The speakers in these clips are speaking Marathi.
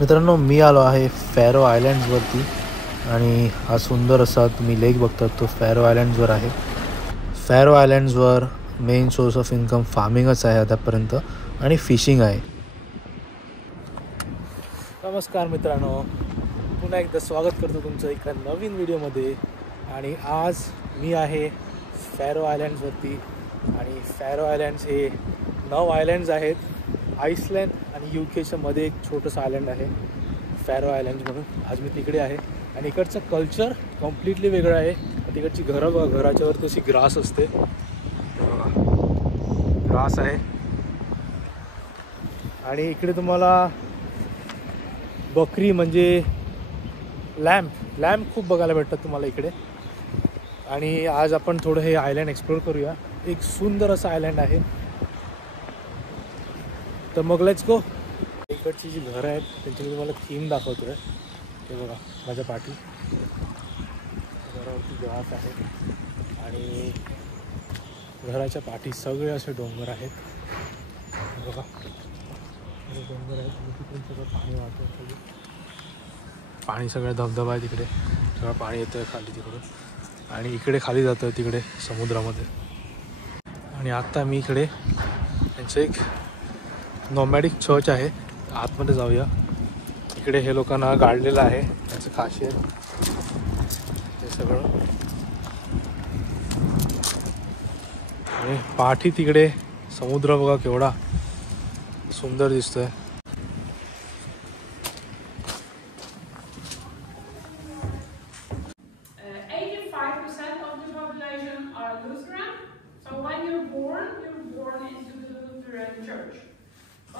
मित्रांनो, मी आलो आहे फॅरो आयलँड्सवरती आणि हा सुंदर असा तुम्ही लेक बघतात तो फॅरो आयलँड्सवर आहे. फॅरो आयलँड्सवर मेन सोर्स ऑफ इन्कम फार्मिंगच आहे आतापर्यंत आणि फिशिंग आहे. नमस्कार मित्रांनो, पुन्हा एकदा स्वागत करतो तुमचं एका नवीन व्हिडिओमध्ये. आणि आज मी आहे फॅरो आयलँड्सवरती आणि फॅरो आयलँड्स हे 9 आयलँड्स आहेत. आईसलँड आणि UKच्या मध्ये एक छोटंसं आयलँड आहे फॅरो आयलँड्स म्हणून. आज मी तिकडे आहे आणि इकडचं कल्चर कम्प्लिटली वेगळं आहे. तिकडची घरं बघा, घराच्यावरती अशी ग्रास असते, ग्रास आहे. आणि इकडे तुम्हाला बकरी म्हणजे लॅम्प खूप बघायला भेटतात तुम्हाला इकडे. आणि आज आपण थोडं हे आयलँड एक्सप्लोर करूया. एक सुंदर असं आयलँड आहे. तर मग लेट्स गो. इकडची जी घरं आहेत त्यांची मी तुम्हाला थीम दाखवतोय. हे बघा माझ्या पाठी घरावरती ग्रास आहे आणि घराच्या पाठी सगळे असे डोंगर आहेत. बघा डोंगर आहेत, तिकडून सगळं पाणी वाहतं. सगळं पाणी, सगळं धबधबा आहे तिकडे, सगळं पाणी येतं खाली तिकडून आणि इकडे खाली जातं तिकडे समुद्रामध्ये. आणि आत्ता मी इकडे त्यांचं एक नॉमॅडिक चर्च आहे, आतमध्ये जाऊया. इकडे हे लोकांना गाडलेलं आहे, त्यांचं खासियत हे सगळं. आणि पाठी तिकडे समुद्र बघा केवढा सुंदर दिसतोय.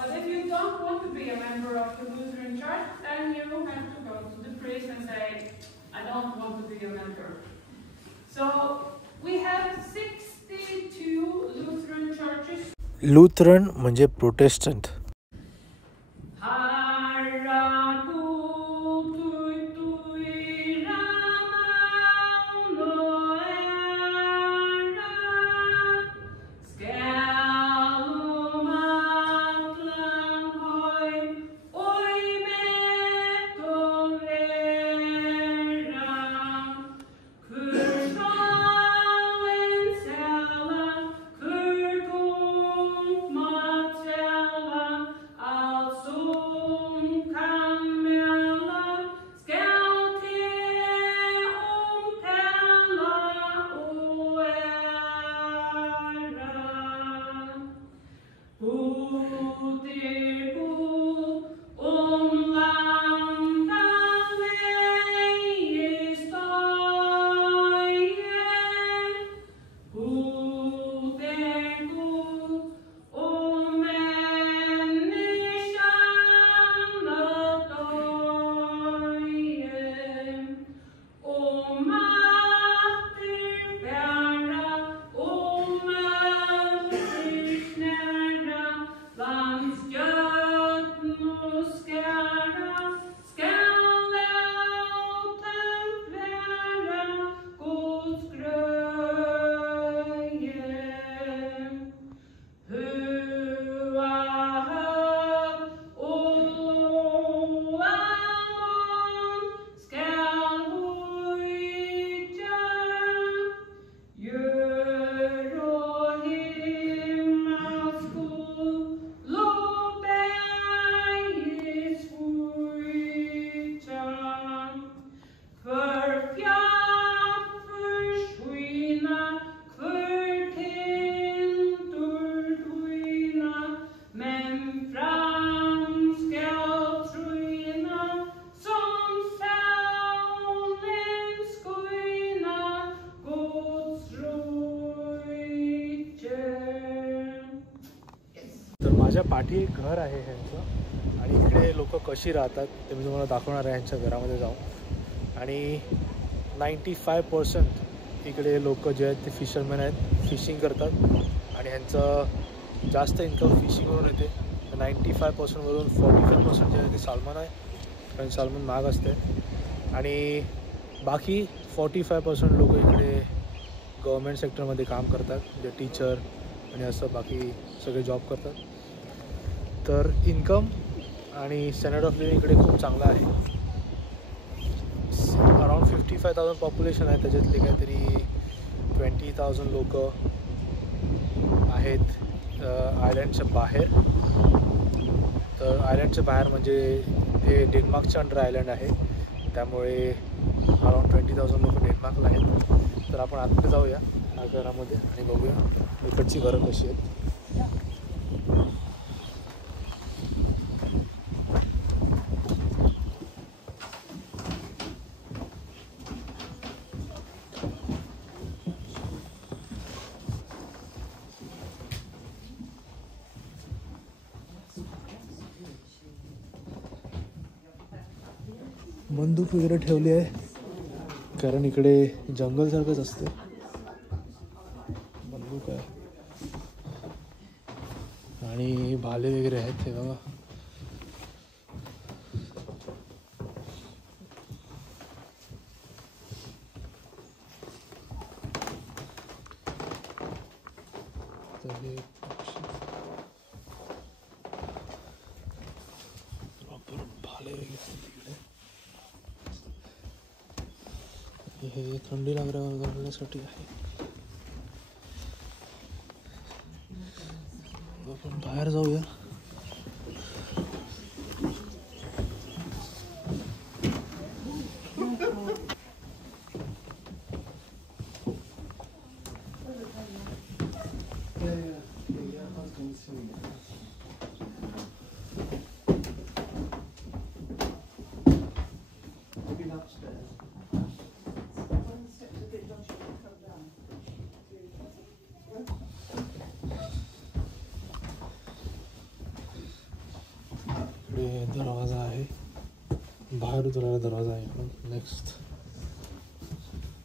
But if you don't want to be a member of the Lutheran Church, then you have to go to the priest and say, I don't want to be a member. So we have 62 Lutheran churches. Lutheran म्हणजे प्रोटेस्टंट. तर माझ्या पाठी एक घर आहे ह्यांचं आणि इकडे लोक कशी राहतात ते मी तुम्हाला दाखवणार आहे ह्यांच्या घरामध्ये जाऊन. आणि 95% इकडे लोक जे आहेत ते फिशरमॅन आहेत, फिशिंग करतात आणि ह्यांचं जास्त इन्कम फिशिंगवरून येते. 95%वरून 45% जे आहे ते सालमन आहे, कारण सालमन महाग असते. आणि बाकी 45% लोक इकडे गव्हर्मेंट सेक्टरमध्ये काम करतात, म्हणजे टीचर आणि असं बाकी सगळे जॉब करतात. तर इन्कम आणि स्टँडर्ड ऑफ लिव्हिंग इकडे खूप चांगला आहे. अराउंड 55,000 पॉप्युलेशन आहे, त्याच्यातले काहीतरी 20,000 लोक आहेत आयलँडच्या बाहेर. तर आयलँडच्या बाहेर म्हणजे हे डेन्मार्कच्या अंडर आयलँड आहे, त्यामुळे अराउंड 20,000 लोक डेन्मार्कला आहेत. तर आपण आतमध्ये जाऊया या घरामध्ये आणि बघूया इकडची घरं कशी आहेत. बंदूक वगैरे ठेवली आहे, कारण इकडे जंगलसारखंच असते. बंदूक आहे आणि भाले वगैरे आहेत हे बघा. तर हे प्रॉपर भाले वगैरे आहेत तिकडे. हे थंडी लागण्यासाठी आहे. आपण बाहेर जाऊया. दरवाजा आहे, बाहेर उतरायला दरवाजा आहे पण नेक्स्ट.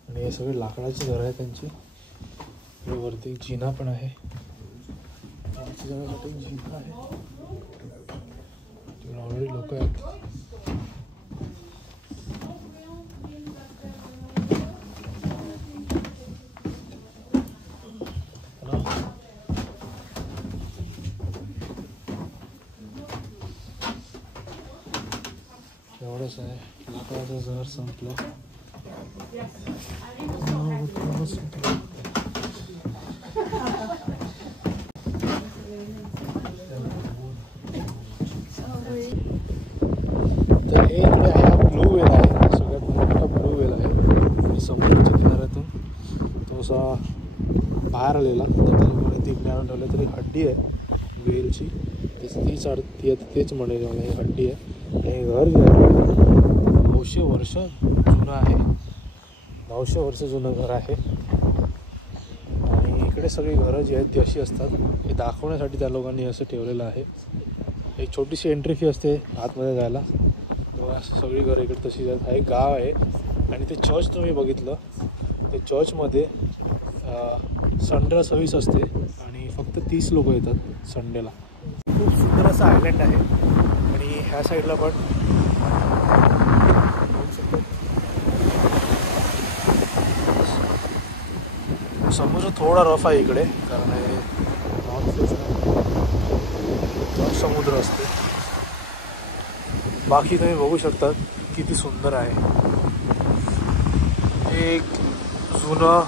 आणि हे सगळे लाकडाची घरं आहेत त्यांची. वरती एक जिना पण आहे, जाण्यासाठी एक जिना आहे. तिकडे ऑलरेडी लोक आहेत. एवढंच आहे, लाकडाचं घर संपलं. तर हे इकडे आहे, हा ब्लू वेल आहे, सगळ्यात मोठा ब्लू वेल आहे. आणि समुद्राच्या किनाऱ्यातून तो असा बाहेर आलेला, तर त्यामुळे ती इकडे आणून ठेवलं. तरी हड्डी आहे वेलची, तेच म्हणायचं मला, ही हड्डी आहे. हे घर जे आहे 900 वर्ष जुनं आहे, 900 वर्ष जुनं घर आहे. आणि इकडे सगळी घरं जी आहेत ती अशी असतात, हे दाखवण्यासाठी त्या लोकांनी असं ठेवलेलं आहे. एक छोटीशी एंट्री फी असते आतमध्ये जायला, तेव्हा सगळी घरं इकडे तशी आहेत. हा एक गाव आहे. आणि ते चर्च तुम्ही बघितलं, ते चर्चमध्ये संडेला सर्विस असते आणि फक्त 30 लोक येतात संडेला. खूप सुंदर असं आयलँड आहे. आणि ह्या साईडला पण समुद्र थोडा रफ आहे इकडे, कारण हे समुद्र असते. बाकी तुम्ही बघू शकता किती सुंदर आहे. हे एक जुनं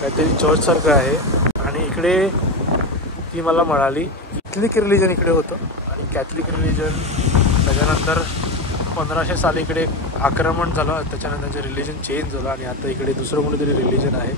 काहीतरी चर्च सारखं आहे. आणि इकडे ती मला म्हणाली कॅथलिक रिलिजन इकडे होतं, आणि कॅथलिक रिलिजन त्याच्यानंतर 1500 साली इकडे आक्रमण झालं, त्याच्यानंतर त्यांचं रिलिजन चेंज झालं आणि आता इकडे दुसरं कोणीतरी रिलिजन आहे.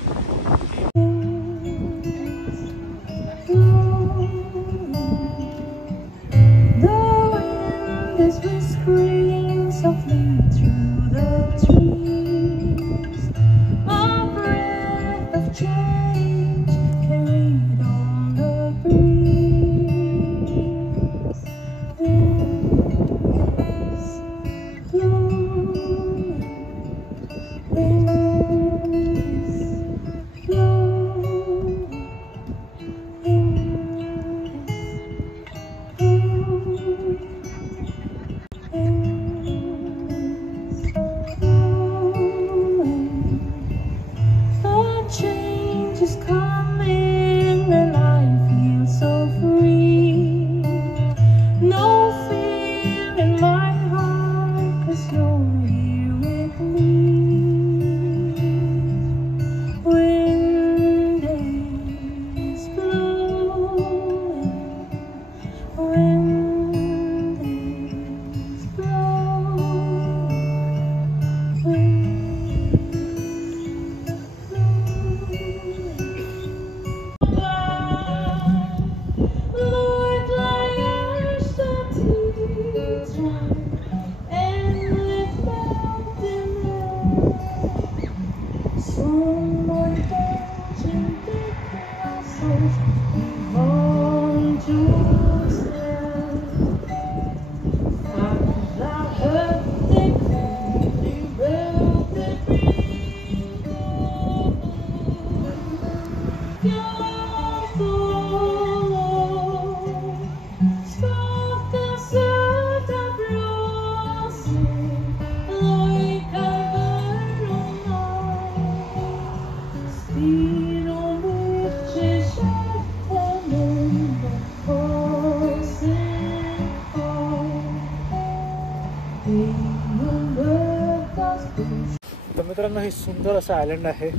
तर मित्रांनो, हे सुंदर असं आयलंड आहे,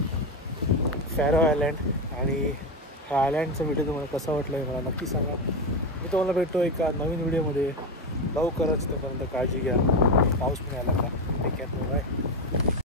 फॅरो आयलँड. आणि ह्या आयलँडचा व्हिडिओ तुम्हाला कसा वाटला आहे मला नक्की सांगा. मी तुम्हाला भेटतो एका नवीन व्हिडिओमध्ये लवकरच. तोपर्यंत काळजी घ्या. पाऊस पण यायला लागला. Take care. बाय.